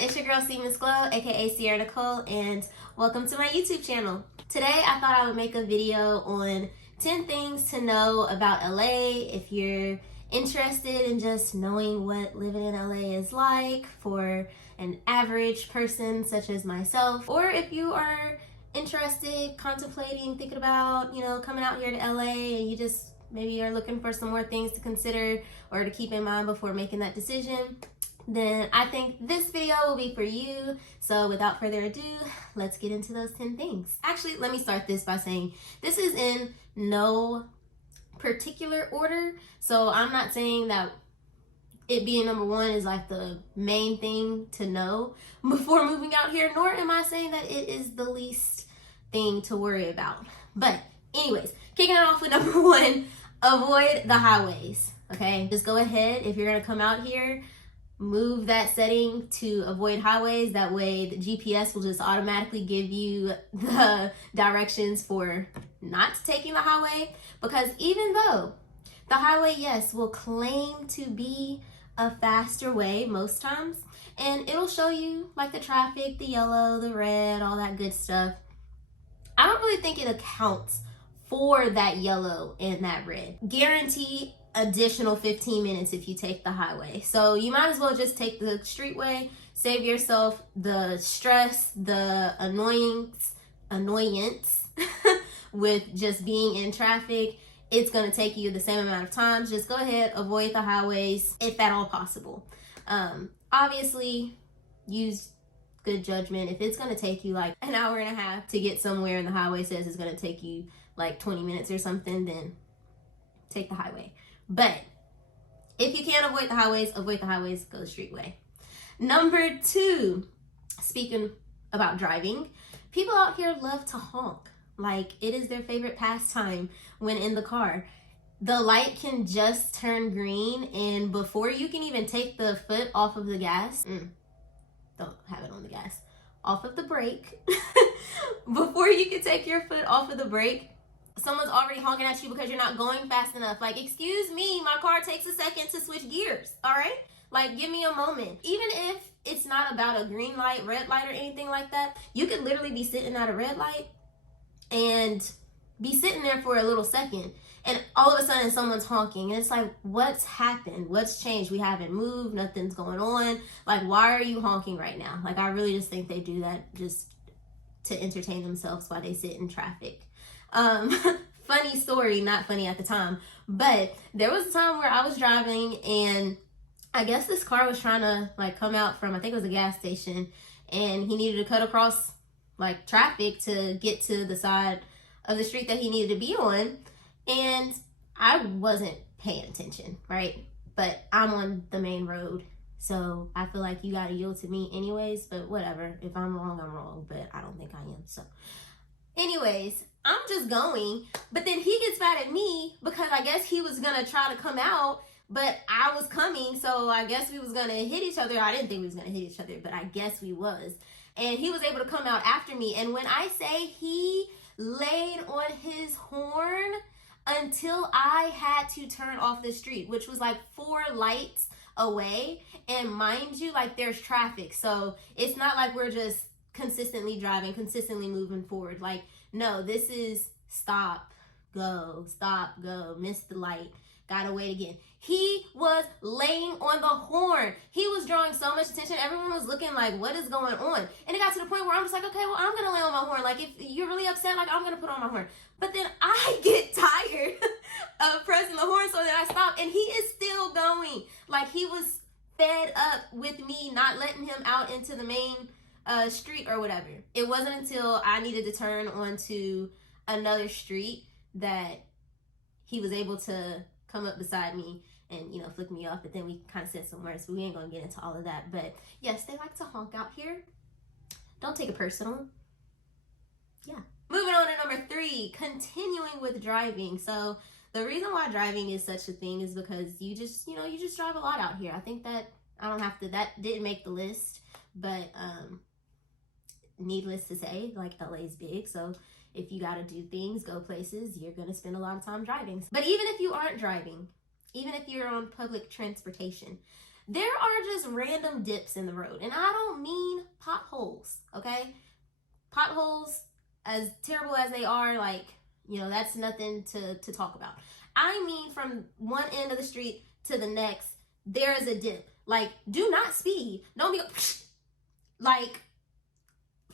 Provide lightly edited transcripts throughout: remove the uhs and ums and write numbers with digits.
it's your girl C Miss Glow, aka Sierra Nicole, and welcome to my YouTube channel. Today I thought I would make a video on 10 things to know about LA if you're interested in just knowing what living in LA is like for an average person such as myself, or if you are interested, contemplating, thinking about, coming out here to LA and you just maybe are looking for some more things to consider or to keep in mind before making that decision, then I think this video will be for you. So without further ado, let's get into those 10 things. Actually, let me start this by saying this is in no particular order. So I'm not saying that it being number one is like the main thing to know before moving out here, nor am I saying that it is the least thing to worry about. But anyways, kicking it off with number one, avoid the highways. Okay, just go ahead. If you're gonna come out here, move that setting to avoid highways. That way the GPS will just automatically give you the directions for not taking the highway. Because even though the highway, yes, will claim to be a faster way most times, and it'll show you like the traffic, the yellow, the red, all that good stuff, I don't really think it accounts for that yellow and that red. Guarantee additional 15 minutes if you take the highway. So you might as well just take the streetway, save yourself the stress, the annoyance with just being in traffic. It's gonna take you the same amount of time. Just go ahead, avoid the highways if at all possible. Obviously, use good judgment. If it's gonna take you like an hour and a half to get somewhere and the highway says it's gonna take you like 20 minutes or something, then take the highway. But if you can't avoid the highways, go the streetway. Number two, speaking about driving, people out here love to honk. Like, it is their favorite pastime when in the car. The light can just turn green, and before you can even take the foot off of the gas, don't have it on the gas, off of the brake, before you can take your foot off of the brake, someone's already honking at you because you're not going fast enough. Like, excuse me, my car takes a second to switch gears, all right? Like, give me a moment. Even if it's not about a green light, red light, or anything like that, you could literally be sitting at a red light and be sitting there for a little second, and all of a sudden someone's honking, and it's like, what's happened? What's changed? We haven't moved, nothing's going on. Like, why are you honking right now? Like, I really just think they do that just to entertain themselves while they sit in traffic. Funny story, not funny at the time, but there was a time where I was driving and I guess this car was trying to like come out from, I think it was a gas station, and he needed to cut across like traffic to get to the side of the street that he needed to be on, and I wasn't paying attention, right? But I'm on the main road, so I feel like you gotta yield to me anyways, but whatever. If I'm wrong, I'm wrong, but I don't think I am. So anyways, I'm just going, but then he gets mad at me because I guess he was gonna try to come out, but I was coming, so I guess we was gonna hit each other. I didn't think we was gonna hit each other, but I guess we was. And he was able to come out after me, and when I say he laid on his horn until I had to turn off the street, which was like 4 lights away, and mind you, like, there's traffic, so it's not like we're just consistently driving, consistently moving forward. Like, no, this is stop, go, miss the light, gotta wait again. He was laying on the horn. He was drawing so much attention. Everyone was looking like, what is going on? And it got to the point where I'm just like, okay, well, I'm gonna lay on my horn. Like, if you're really upset, like, I'm gonna put on my horn. But then I get tired of pressing the horn, so then I stop, and he is still going. Like, he was fed up with me not letting him out into the main street or whatever. It wasn't until I needed to turn onto another street that he was able to come up beside me and, flick me off. But then we kind of said some words, but we ain't gonna get into all of that. But yes, they like to honk out here. Don't take it personal. Yeah. Moving on to number 3, continuing with driving. So the reason why driving is such a thing is because you just drive a lot out here. I think that that didn't make the list, but needless to say, like, LA's big, so if you gotta do things, go places, you're gonna spend a lot of time driving. But even if you aren't driving, even if you're on public transportation, there are just random dips in the road. And I don't mean potholes, okay? Potholes, as terrible as they are, like, that's nothing to talk about. I mean, from one end of the street to the next, there is a dip. Like, do not speed. Don't be like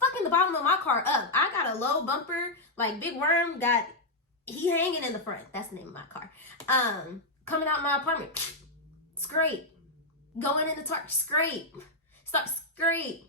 fucking the bottom of my car up. I got a low bumper, like Big Worm he hanging in the front. That's the name of my car. Coming out my apartment, scrape. Going into Target, scrape. Start scrape.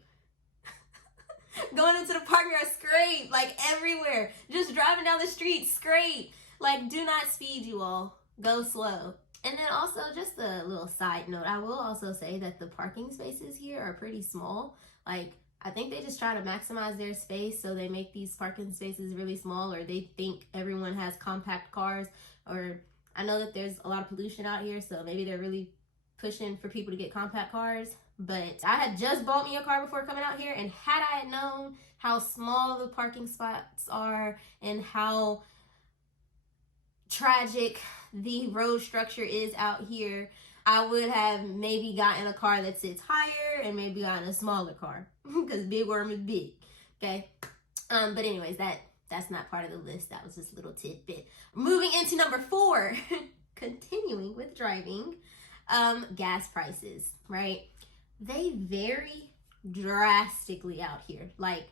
Going into the parking yard, scrape. Like everywhere. Just driving down the street, scrape. Like, do not speed, you all. Go slow. And then also, just a little side note, I will also say that the parking spaces here are pretty small. Like, I think they just try to maximize their space, so they make these parking spaces really small, or they think everyone has compact cars, or I know that there's a lot of pollution out here, so maybe they're really pushing for people to get compact cars. But I had just bought me a car before coming out here, and had I known how small the parking spots are and how tragic the road structure is out here, I would have maybe gotten a car that sits higher and maybe gotten a smaller car because Big Worm is big. Okay. But anyways, that's not part of the list. That was just a little tidbit. Moving into number 4, continuing with driving, gas prices, right? They vary drastically out here. Like,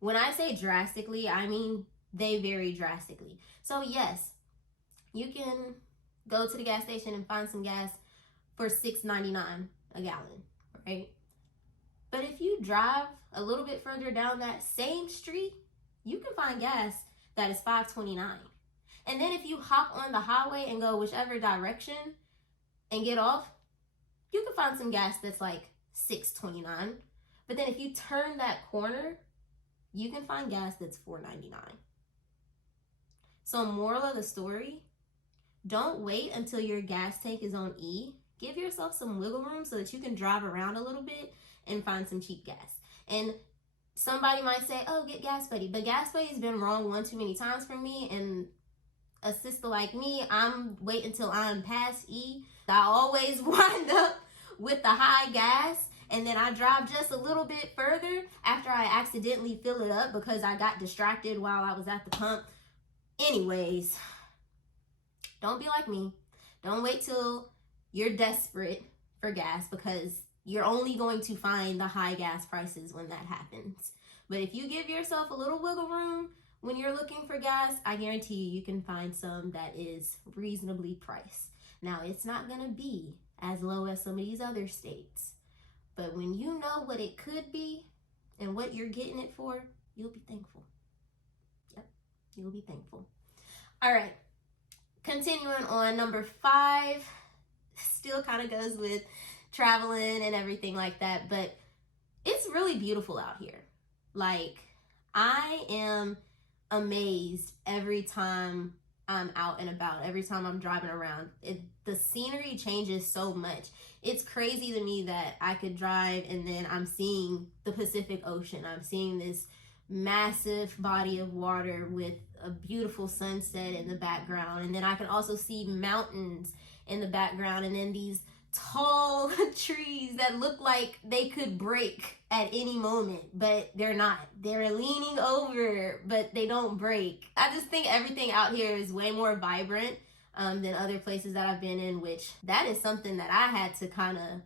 when I say drastically, I mean they vary drastically. So yes, you can go to the gas station and find some gas for $6.99 a gallon, right? But if you drive a little bit further down that same street, you can find gas that is $5.29. And then if you hop on the highway and go whichever direction and get off, you can find some gas that's like $6.29. But then if you turn that corner, you can find gas that's $4.99. So moral of the story, don't wait until your gas tank is on E. Give yourself some wiggle room so that you can drive around a little bit and find some cheap gas. And somebody might say, oh, get Gas Buddy. But Gas Buddy's been wrong one too many times for me. And a sister like me, I'm wait until I'm past E. I always wind up with the high gas. And then I drive just a little bit further after I accidentally fill it up because I got distracted while I was at the pump. Anyways, don't be like me. Don't wait till you're desperate for gas because you're only going to find the high gas prices when that happens. But if you give yourself a little wiggle room when you're looking for gas, I guarantee you can find some that is reasonably priced. Now, it's not going to be as low as some of these other states. But when you know what it could be and what you're getting it for, you'll be thankful. Yep, you'll be thankful. All right, continuing on, number 5, still kind of goes with traveling and everything like that, but it's really beautiful out here. Like, I am amazed every time I'm out and about, every time I'm driving around. The scenery changes so much. It's crazy to me that I could drive and then I'm seeing the Pacific Ocean. I'm seeing this massive body of water with a beautiful sunset in the background, and then I can also see mountains in the background, and then these tall trees that look like they could break at any moment, but they're not. They're leaning over, but they don't break. I just think everything out here is way more vibrant than other places that I've been in, which that is something that I had to kind of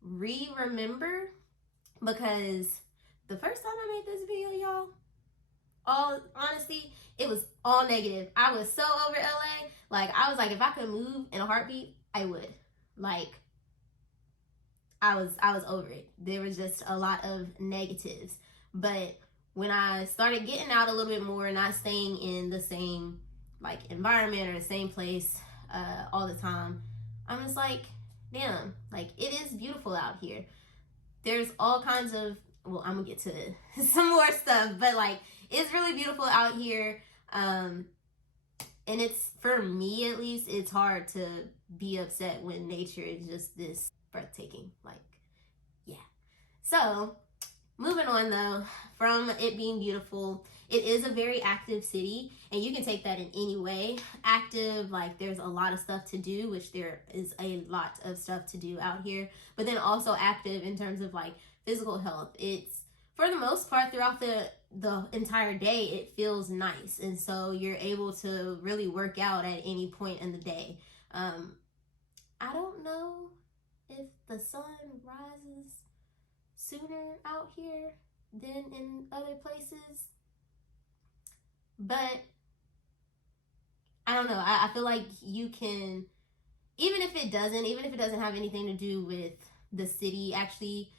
remember, because the first time I made this video, y'all, all honesty, it was all negative. I was so over LA. Like, I was like, if I could move in a heartbeat, I would. Like, I was over it. There was just a lot of negatives. But when I started getting out a little bit more, not staying in the same like environment or the same place all the time, I'm just like, damn, like, it is beautiful out here. There's all kinds of, well, I'm gonna get to some more stuff, but like, it's really beautiful out here. And it's, for me at least, it's hard to be upset when nature is just this breathtaking. Like, yeah. So, moving on though, from it being beautiful, it is a very active city, and you can take that in any way. Active, like there's a lot of stuff to do, which there is a lot of stuff to do out here, but then also active in terms of like physical health. It's, for the most part, throughout the entire day, it feels nice, and so you're able to really work out at any point in the day. I don't know if the sun rises sooner out here than in other places, but I don't know. I feel like you can, even if it doesn't have anything to do with the city actually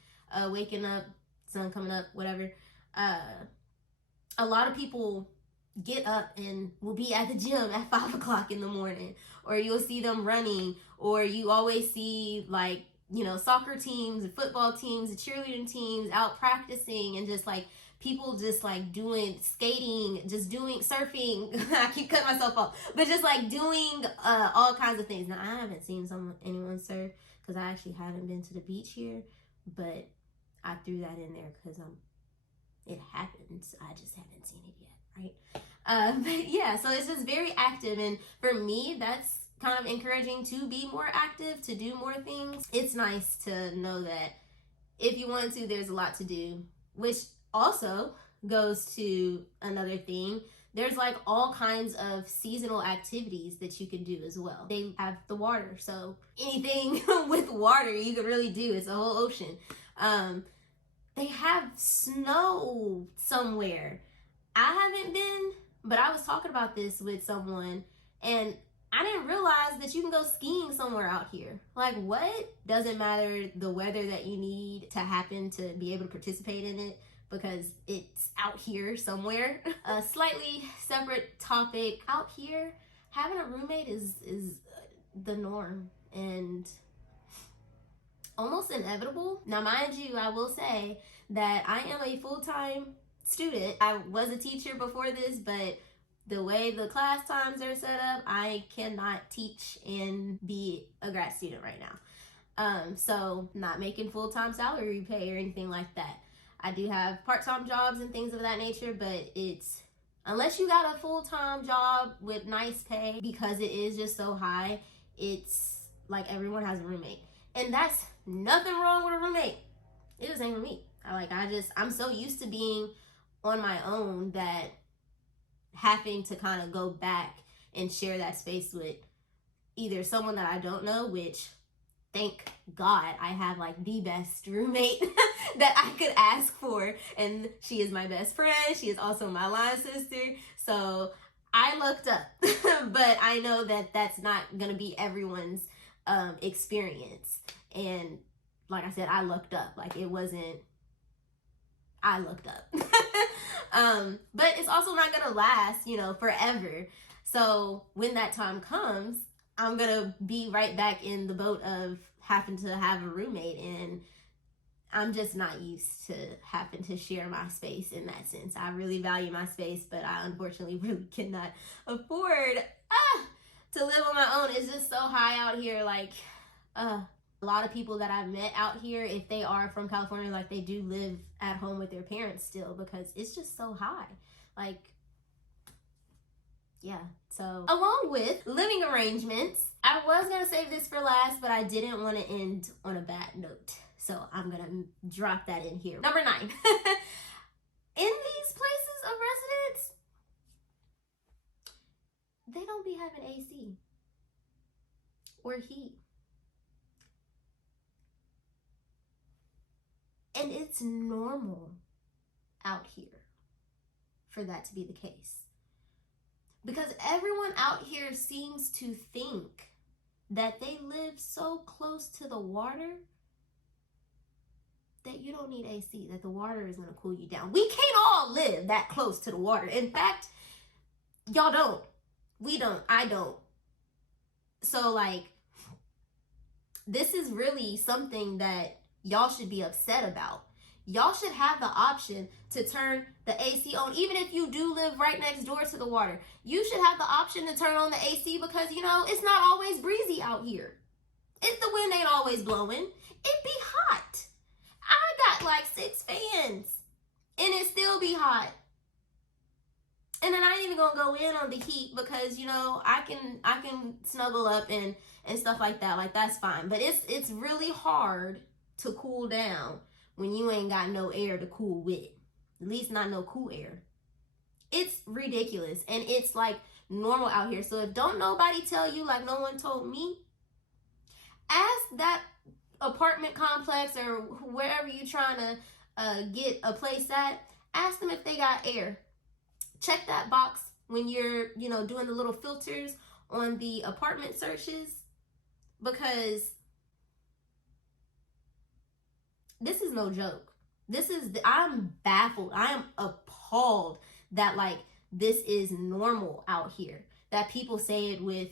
waking up, sun coming up, whatever, a lot of people get up and will be at the gym at 5 o'clock in the morning, or you'll see them running, or you always see like, you know, soccer teams and football teams and cheerleading teams out practicing, and just like people just like doing skating, just doing surfing. I keep cutting myself off, but just like doing all kinds of things. Now I haven't seen anyone surf because I actually haven't been to the beach here, but I threw that in there because it happens. I just haven't seen it yet, right? But yeah, so it's just very active, and for me, that's kind of encouraging to be more active, to do more things. It's nice to know that if you want to, there's a lot to do, which also goes to another thing. There's like all kinds of seasonal activities that you can do as well. They have the water, so anything with water you can really do. It's a whole ocean. They have snow somewhere. I haven't been, but I was talking about this with someone, and I didn't realize that you can go skiing somewhere out here. Like, what? Doesn't matter the weather that you need to happen to be able to participate in it, because it's out here somewhere. A slightly separate topic. Out here, having a roommate is the norm and almost inevitable. Now, mind you, I will say that I am a full-time student. I was a teacher before this, but the way the class times are set up, I cannot teach and be a grad student right now. So not making full-time salary pay or anything like that. I do have part-time jobs and things of that nature, but it's, unless you got a full-time job with nice pay, because it is just so high, it's like everyone has a roommate. And that's nothing wrong with a roommate. It just ain't for me. I'm so used to being on my own that having to kind of go back and share that space with either someone that I don't know, which thank God I have like the best roommate that I could ask for, and she is my best friend. She is also my line sister, so I lucked up. But I know that that's not gonna be everyone's experience, and like I said, I lucked up. Like, it wasn't, I looked up. But it's also not gonna last, you know, forever. So when that time comes, I'm gonna be right back in the boat of having to have a roommate, and I'm just not used to having to share my space in that sense. I really value my space, but I unfortunately really cannot afford to live on my own. It's just so high out here. Like, a lot of people that I've met out here, if they are from California, like, they do live at home with their parents still, because it's just so high. Like, yeah. So along with living arrangements, I was gonna save this for last, but I didn't want to end on a bad note, so I'm gonna drop that in here. Number 9. In these places of residence, they don't be having AC or heat. And it's normal out here for that to be the case. Because everyone out here seems to think that they live so close to the water that you don't need AC, that the water is going to cool you down. We can't all live that close to the water. In fact, y'all don't. We don't. I don't. So, like, this is really something that y'all should be upset about. Y'all should have the option to turn the AC on, even if you do live right next door to the water. You should have the option to turn on the AC, because, you know, it's not always breezy out here. If the wind ain't always blowing, it be hot. I got like 6 fans and it still be hot. And then I ain't even gonna go in on the heat because, you know, I can snuggle up and stuff like that. Like, that's fine. But it's really hard to cool down when you ain't got no air to cool with. At least not no cool air. It's ridiculous. And it's like normal out here. So if don't nobody tell you, like no one told me, ask that apartment complex or wherever you're trying to get a place at, ask them if they got air. Check that box when you're, you know, doing the little filters on the apartment searches, because this is no joke. I'm baffled. I am appalled that like this is normal out here, that people say it with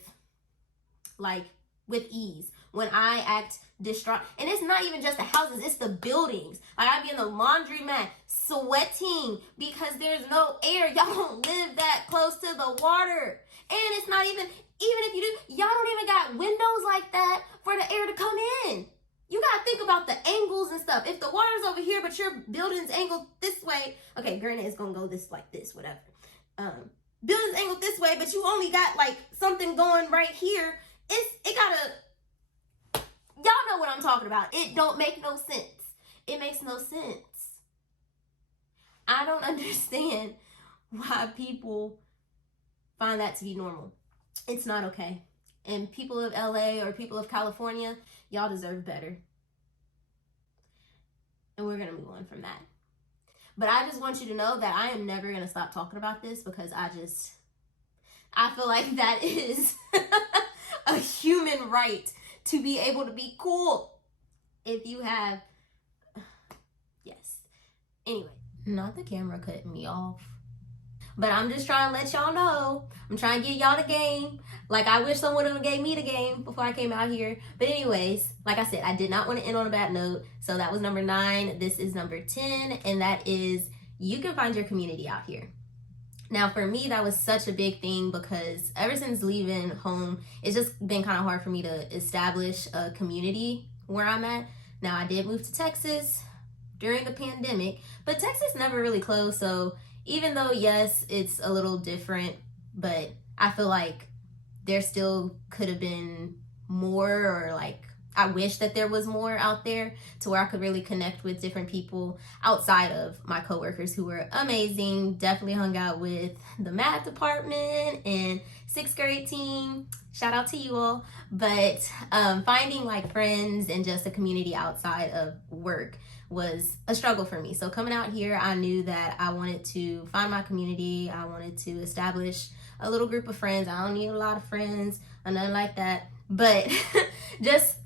ease when I act distraught. And it's not even just the houses, it's the buildings. Like, I be in the laundromat sweating because there's no air. Y'all don't live that close to the water. And it's not even if you do, y'all don't even got windows like that for the air to come in. You gotta think about the angles and stuff. If the water's over here, but your building's angled this way, okay, granted, it's gonna go like this, whatever. Building's angled this way, but you only got like something going right here. It gotta, y'all know what I'm talking about. It don't make no sense. It makes no sense. I don't understand why people find that to be normal. It's not okay. And people of LA or people of California, y'all deserve better. And we're gonna move on from that. But I just want you to know that I am never gonna stop talking about this, because I feel like that is a human right to be able to be cool. If you have, yes. Anyway, not the camera cutting me off. But I'm just trying to let y'all know. I'm trying to get y'all the game. Like, I wish someone would have gave me the game before I came out here. But anyways, like I said, I did not want to end on a bad note. So that was number 9. This is number 10. And that is, you can find your community out here. Now, for me, that was such a big thing because ever since leaving home, it's just been kind of hard for me to establish a community where I'm at. Now, I did move to Texas during the pandemic, but Texas never really closed. So even though, yes, it's a little different, but I feel like there still could have been more, or like, I wish that there was more out there to where I could really connect with different people outside of my coworkers who were amazing. Definitely hung out with the math department and 6th grade team. Shout out to you all. But finding like friends and just a community outside of work was a struggle for me. So coming out here, I knew that I wanted to find my community. I wanted to establish a little group of friends. I don't need a lot of friends or nothing like that, but just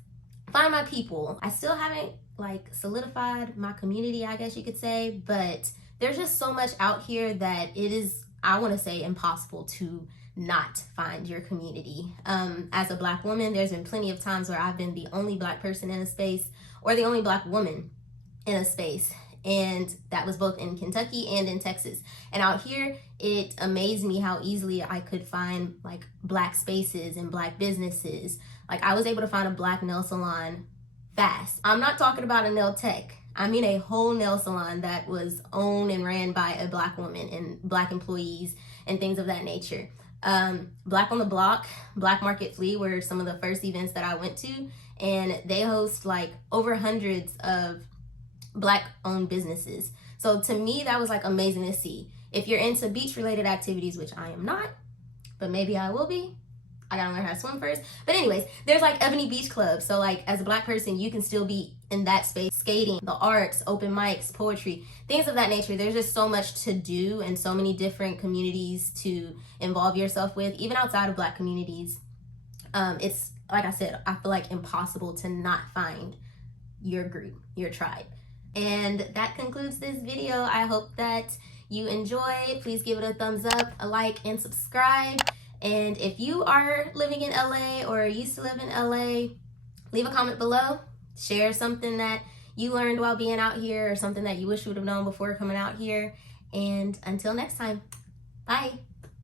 find my people. I still haven't like solidified my community, I guess you could say, but there's just so much out here that it is, I want to say, impossible to not find your community. As a Black woman, there's been plenty of times where I've been the only Black person in a space, or the only Black woman in a space. And that was both in Kentucky and in Texas. And out here, it amazed me how easily I could find like Black spaces and Black businesses. Like, I was able to find a Black nail salon fast. I'm not talking about a nail tech. I mean a whole nail salon that was owned and ran by a Black woman and Black employees and things of that nature. Black on the Block, Black Market Flea were some of the first events that I went to, and they host like over hundreds of Black owned businesses. So to me, that was like amazing to see. If you're into beach related activities, which I am not, but maybe I will be. I gotta learn how to swim first. But anyways, there's like Ebony Beach Club. So like, as a Black person, you can still be in that space, skating, the arts, open mics, poetry, things of that nature. There's just so much to do and so many different communities to involve yourself with, even outside of Black communities. It's, like I said, I feel like impossible to not find your group, your tribe. And that concludes this video. I hope that you enjoyed. Please give it a thumbs up, a like, and subscribe. And if you are living in LA or used to live in LA, leave a comment below. Share something that you learned while being out here, or something that you wish you would have known before coming out here. And until next time, bye.